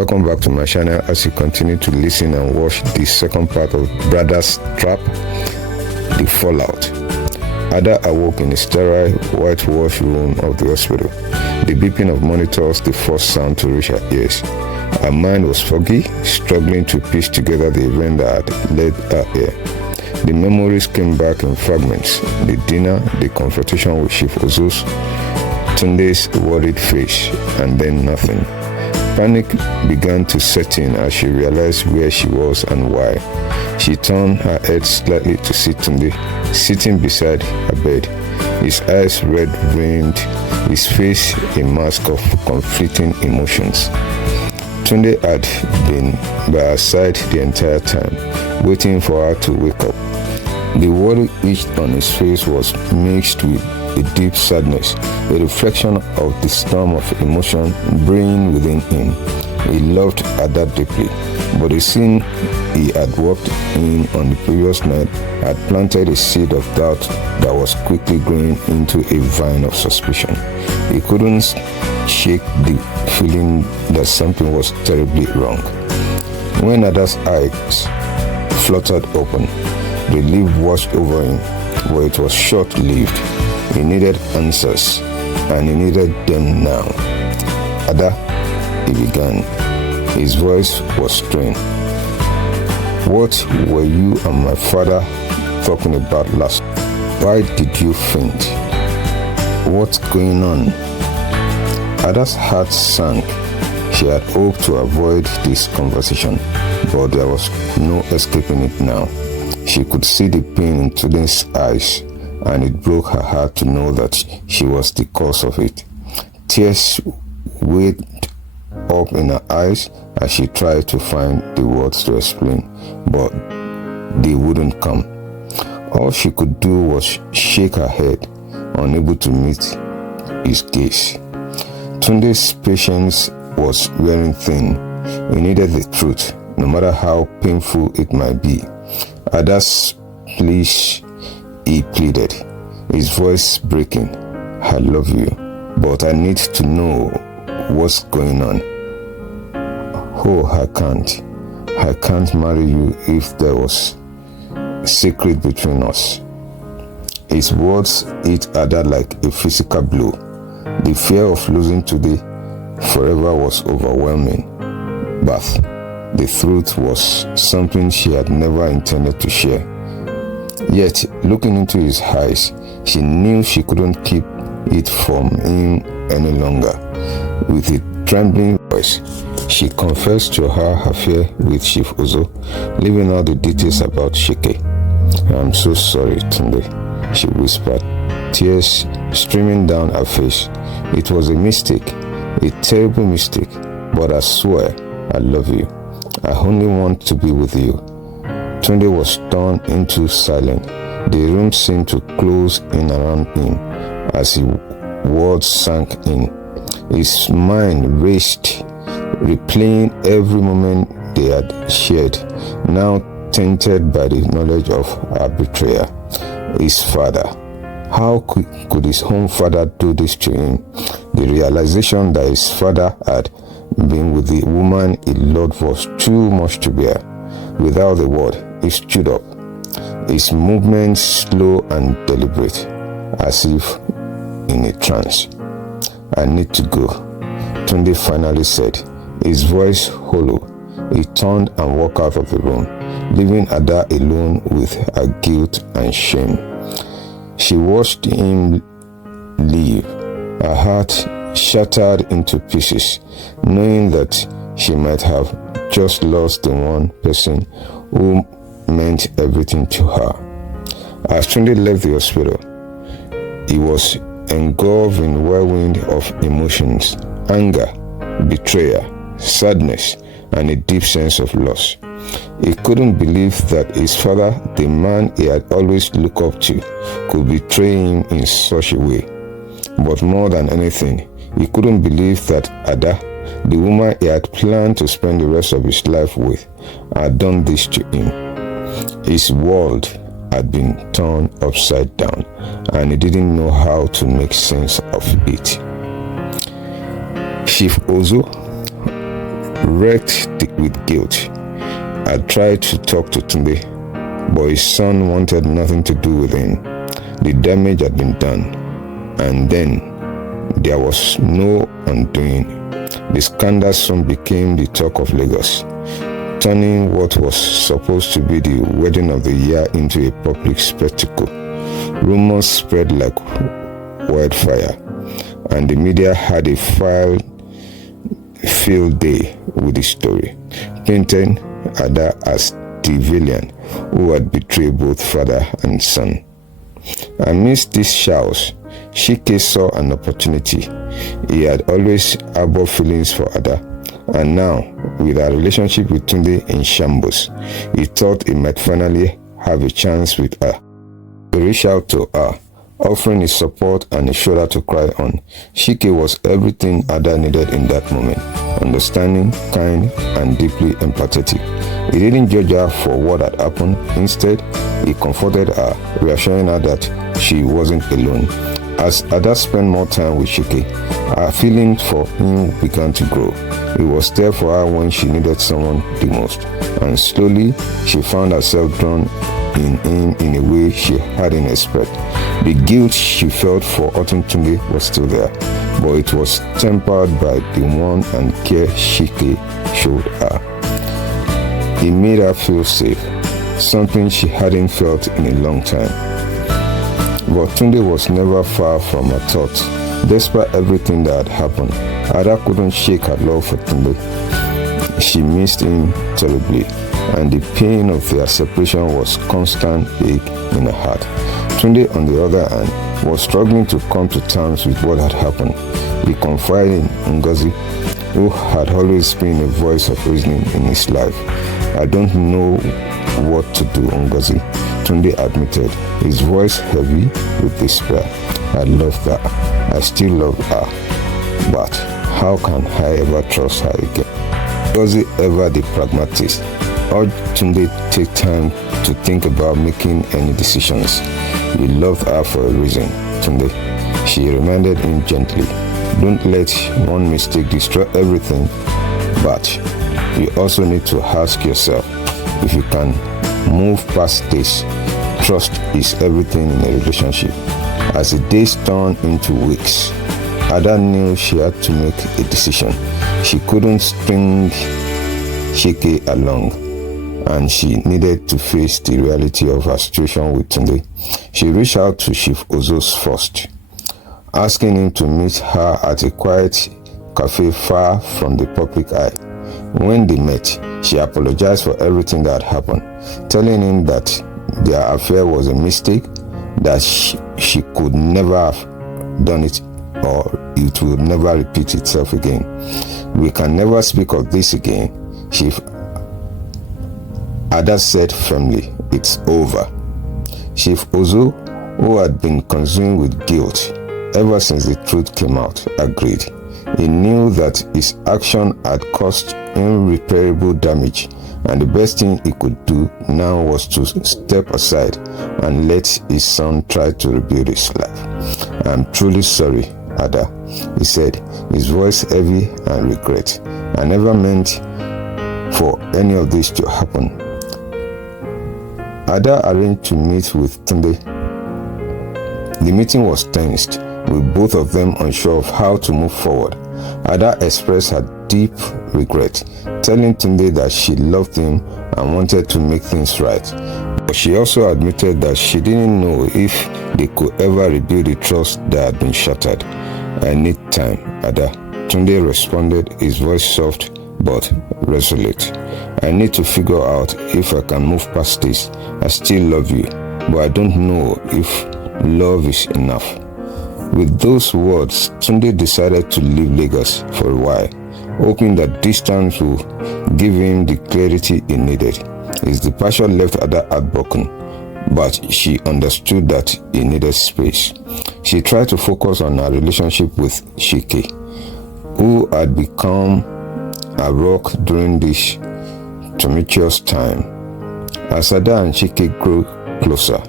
Welcome back to my channel as you continue to listen and watch the second part of Bridal Trap, The Fallout. Ada awoke in a sterile, whitewashed room of the hospital. The beeping of monitors, the first sound to reach her ears. Her mind was foggy, struggling to piece together the event that had led her here. The memories came back in fragments. The dinner, the confrontation with Chief Ozo's, Tunde's worried face, and then nothing. Panic began to set in as she realized where she was and why. She turned her head slightly to see Tunde sitting beside her bed, his eyes red-rimmed, his face a mask of conflicting emotions. Tunde had been by her side the entire time, waiting for her to wake up. The worry itch on his face was mixed with a deep sadness, a reflection of the storm of emotion brewing within him. He loved Ada deeply, but the scene he had walked in on the previous night had planted a seed of doubt that was quickly growing into a vine of suspicion. He couldn't shake the feeling that something was terribly wrong. When Ada's eyes fluttered open, relief washed over him, but it was short-lived. He needed answers, and he needed them now. Ada, he began. His voice was strained. What were you and my father talking about last? Why did you faint? What's going on? Ada's heart sank. She had hoped to avoid this conversation, but there was no escaping it now. She could see the pain in Tunde's eyes, and it broke her heart to know that she was the cause of it. Tears welled up in her eyes as she tried to find the words to explain, but they wouldn't come. All she could do was shake her head, unable to meet his gaze. Tunde's patience was wearing thin. He needed the truth, no matter how painful it might be. Ada's pleas, he pleaded, his voice breaking. I love you, but I need to know what's going on. Oh, I can't marry you if there was a secret between us. His words hit Ada like a physical blow. The fear of losing Tunde forever was overwhelming, but the truth was something she had never intended to share. Yet, looking into his eyes, she knew she couldn't keep it from him any longer. With a trembling voice, she confessed to her affair with Chief Ozo, leaving out the details about Chike. I'm so sorry, Tunde, she whispered, tears streaming down her face. It was a mistake, a terrible mistake, but I swear I love you. I only want to be with you. Tunde was torn into silence. The room seemed to close in around him as his words sank in. His mind raced, replaying every moment they had shared, now tainted by the knowledge of her betrayer, his father. How could his own father do this to him? The realization that his father had been with the woman he loved was too much to bear. Without a word, he stood up, his movements slow and deliberate, as if in a trance. I need to go, Tunde finally said, his voice hollow. He turned and walked out of the room, leaving Ada alone with her guilt and shame. She watched him leave, her heart shattered into pieces, knowing that she might have just lost the one person who meant everything to her. As Tunde left the hospital, he was engulfed in a whirlwind of emotions: anger, betrayal, sadness, and a deep sense of loss. He couldn't believe that his father, the man he had always looked up to, could betray him in such a way. But more than anything, he couldn't believe that Ada, the woman he had planned to spend the rest of his life with, had done this to him. His world had been turned upside down, and he didn't know how to make sense of it. Chief Ozo wrecked with guilt, had tried to talk to Tunde, but his son wanted nothing to do with him. The damage had been done, and then there was no undoing. The scandal soon became the talk of Lagos, turning what was supposed to be the wedding of the year into a public spectacle. Rumors spread like wildfire, and the media had a field day with the story, painting Ada as the villain who had betrayed both father and son. Amidst these shouts, Chike saw an opportunity. He had always harbored feelings for Ada, and now, with her relationship with Tunde in shambles, he thought he might finally have a chance with her. He reached out to her, offering his support and a shoulder to cry on. Chike was everything Ada needed in that moment: understanding, kind, and deeply empathetic. He didn't judge her for what had happened. Instead, he comforted her, reassuring her that she wasn't alone. As Ada spent more time with Chike, her feelings for him began to grow. He was there for her when she needed someone the most, and slowly she found herself drawn in him in a way she hadn't expected. The guilt she felt for hurting Tunde was still there, but it was tempered by the warmth and care Chike showed her. He made her feel safe, something she hadn't felt in a long time. But Tunde was never far from her thoughts. Despite everything that had happened, Ada couldn't shake her love for Tunde. She missed him terribly, and the pain of their separation was constant ache in her heart. Tunde, on the other hand, was struggling to come to terms with what had happened. He confided in Ngozi, who had always been a voice of reasoning in his life. "I don't know what to do, Ngozi," Tunde admitted, his voice heavy with despair. "I loved her. I still love her. But how can I ever trust her again?" Ngozi, ever the pragmatist, urged Tunde to take time to think about making any decisions. "You loved her for a reason, Tunde," she reminded him gently. "Don't let one mistake destroy everything. But you also need to ask yourself if you can move past this. Trust is everything in a relationship." As the days turned into weeks, Ada knew she had to make a decision. She couldn't string Chike along, and she needed to face the reality of her situation with Tunde. She reached out to Chief Ozo's first, asking him to meet her at a quiet cafe far from the public eye. When they met, she apologized for everything that had happened, telling him that their affair was a mistake, that she could never have done it, or it would never repeat itself again. "We can never speak of this again," Chief Ada said firmly. "It's over." Chief Ozo, who had been consumed with guilt ever since the truth came out, agreed. He knew that his action had caused irreparable damage, and the best thing he could do now was to step aside and let his son try to rebuild his life. "I'm truly sorry, Ada," he said, his voice heavy and regret. "I never meant for any of this to happen." Ada arranged to meet with Tunde. The meeting was tensed, with both of them unsure of how to move forward. Ada expressed her deep regret, telling Tunde that she loved him and wanted to make things right. But she also admitted that she didn't know if they could ever rebuild the trust that had been shattered. "I need time, Ada," Tunde responded, his voice soft but resolute. "I need to figure out if I can move past this. I still love you, but I don't know if love is enough." With those words, Tunde decided to leave Lagos for a while, hoping that distance would give him the clarity he needed. His departure left Ada heartbroken, but she understood that he needed space. She tried to focus on her relationship with Chike, who had become a rock during this tumultuous time. As Ada and Chike grew closer,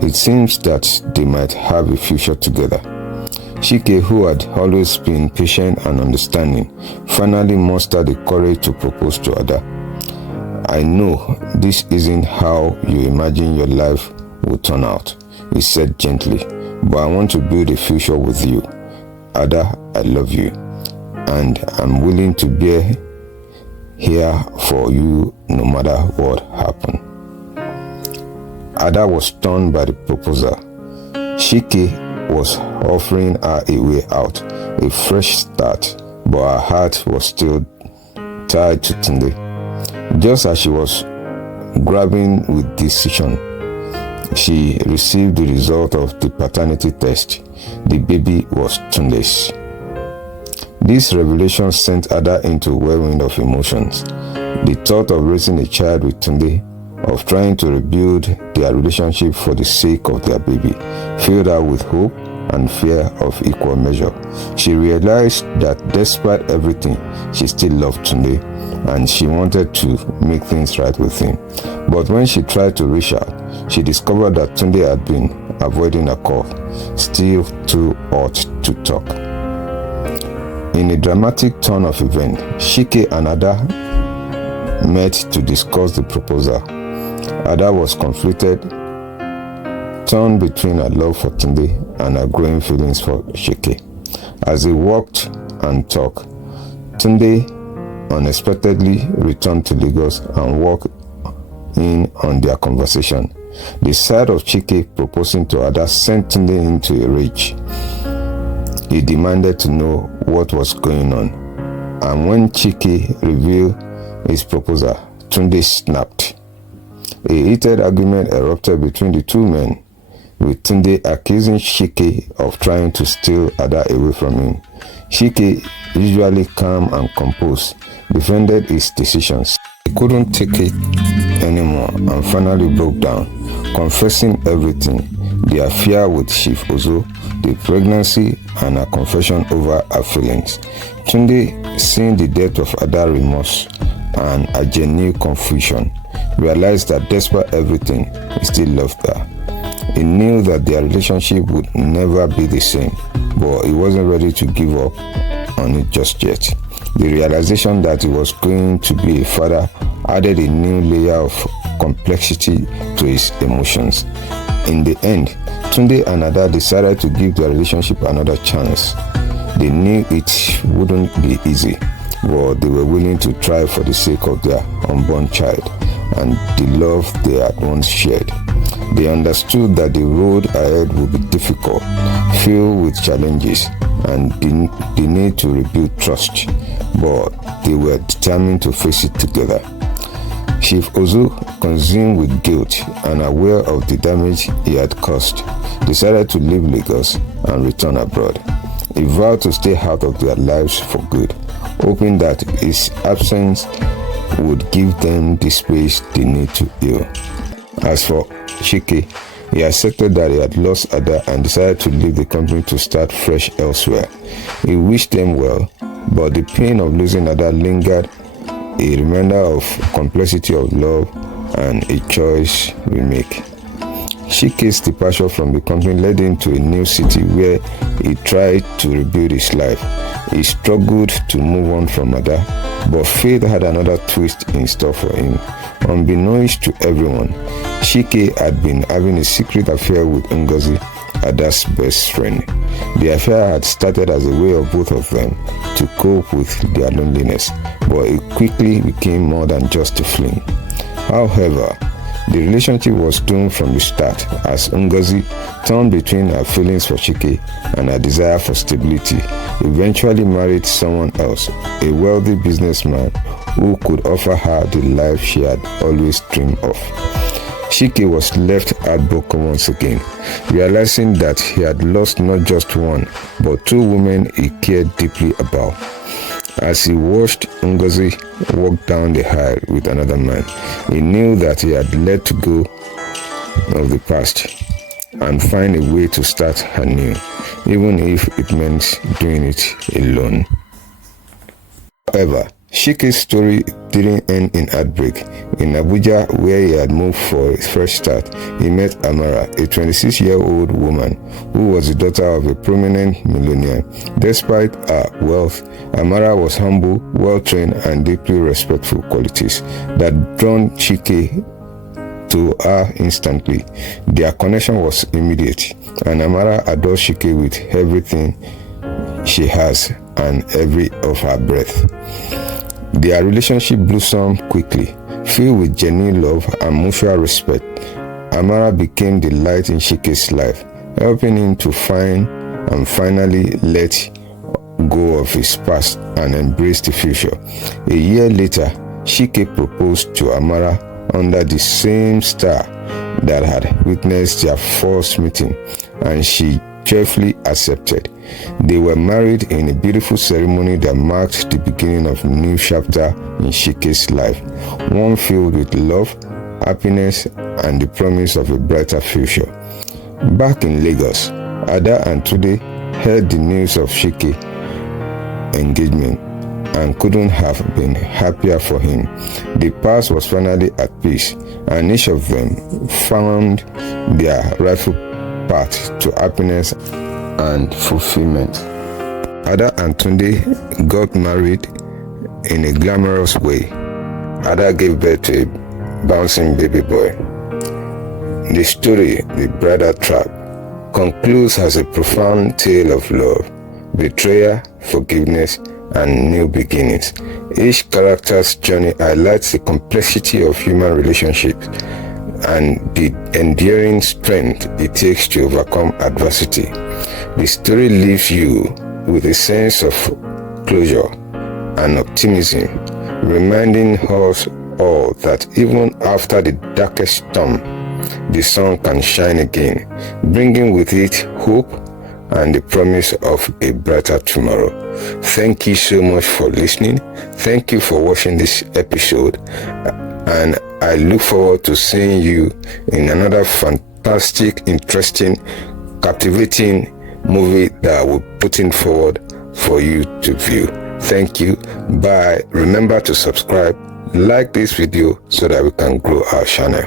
it seems that they might have a future together. Chike, who had always been patient and understanding, finally mustered the courage to propose to Ada. "I know this isn't how you imagine your life will turn out," he said gently, "but I want to build a future with you. Ada, I love you, and I'm willing to be here for you no matter what happens." Ada was stunned by the proposal. Chike was offering her a way out, a fresh start, but her heart was still tied to Tunde. Just as she was grappling with decision, she received the result of the paternity test. The baby was Tunde's. This revelation sent Ada into a whirlwind of emotions. The thought of raising a child with Tunde, of trying to rebuild their relationship for the sake of their baby, filled her with hope and fear of equal measure. She realized that despite everything, she still loved Tunde, and she wanted to make things right with him. But when she tried to reach out, she discovered that Tunde had been avoiding a call, still too hot to talk. In a dramatic turn of events, Chike and Ada met to discuss the proposal. Ada was conflicted, torn between her love for Tunde and her growing feelings for Chike. As they walked and talked, Tunde unexpectedly returned to Lagos and walked in on their conversation. The sight of Chike proposing to Ada sent Tunde into a rage. He demanded to know what was going on, and when Chike revealed his proposal, Tunde snapped. A heated argument erupted between the two men, with Tunde accusing Chike of trying to steal Ada away from him. Chike, usually calm and composed, defended his decisions. He couldn't take it anymore and finally broke down, confessing everything: the affair with Chief Ozo, the pregnancy, and her confession over her feelings. Tunde, seeing the depth of Ada's remorse and a genuine confusion, realized that despite everything, he still loved her. He knew that their relationship would never be the same, but he wasn't ready to give up on it just yet. The realization that he was going to be a father added a new layer of complexity to his emotions. In the end, Tunde and Ada decided to give their relationship another chance. They knew it wouldn't be easy, but they were willing to try for the sake of their unborn child and the love they had once shared. They understood that the road ahead would be difficult, filled with challenges, and the need to rebuild trust, but they were determined to face it together. Chief Ozo, consumed with guilt and aware of the damage he had caused, decided to leave Lagos and return abroad. He vowed to stay out of their lives for good, hoping that his absence would give them the space they need to heal. As for Chike, he accepted that he had lost Ada and decided to leave the company to start fresh elsewhere. He wished them well, but the pain of losing Ada lingered, a reminder of complexity of love and a choice we make. Chike's departure from the company led him to a new city where he tried to rebuild his life. He struggled to move on from Ada, but fate had another twist in store for him. Unbeknownst to everyone, Chike had been having a secret affair with Ngozi, Ada's best friend. The affair had started as a way of both of them to cope with their loneliness, but it quickly became more than just a fling. However, the relationship was doomed from the start as Ngozi, torn between her feelings for Chike and her desire for stability, eventually married someone else, a wealthy businessman who could offer her the life she had always dreamed of. Chike was left heartbroken once again, realizing that he had lost not just one, but two women he cared deeply about. As he watched Ngozi walk down the aisle with another man, he knew that he had let go of the past and find a way to start anew, even if it meant doing it alone. However, Chike's story didn't end in heartbreak. In Abuja, where he had moved for his fresh start, he met Amara, a 26-year-old woman who was the daughter of a prominent millionaire. Despite her wealth, Amara was humble, well-trained, and deeply respectful, qualities that drawn Chike to her instantly. Their connection was immediate, and Amara adored Chike with everything she has and every of her breath. Their relationship blossomed quickly, filled with genuine love and mutual respect. Amara became the light in Chike's life, helping him to find and finally let go of his past and embrace the future. A year later, Chike proposed to Amara under the same star that had witnessed their first meeting, and she joyfully accepted. They were married in a beautiful ceremony that marked the beginning of a new chapter in Chike's life, one filled with love, happiness, and the promise of a brighter future. Back in Lagos, Ada and Tunde heard the news of Chike's engagement and couldn't have been happier for him. The past was finally at peace, and each of them found their rightful path to happiness and fulfillment. Ada and Tunde got married in a glamorous way. Ada gave birth to a bouncing baby boy. The story, The Bridal Trap, concludes as a profound tale of love, betrayal, forgiveness, and new beginnings. Each character's journey highlights the complexity of human relationships and the enduring strength it takes to overcome adversity. The story leaves you with a sense of closure and optimism, reminding us all that even after the darkest storm, the sun can shine again, bringing with it hope and the promise of a brighter tomorrow. Thank you so much for listening. Thank you for watching this episode, and I look forward to seeing you in another fantastic, interesting, captivating movie that we're putting forward for you to view. Thank you. Bye. Remember to subscribe, like this video so that we can grow our channel.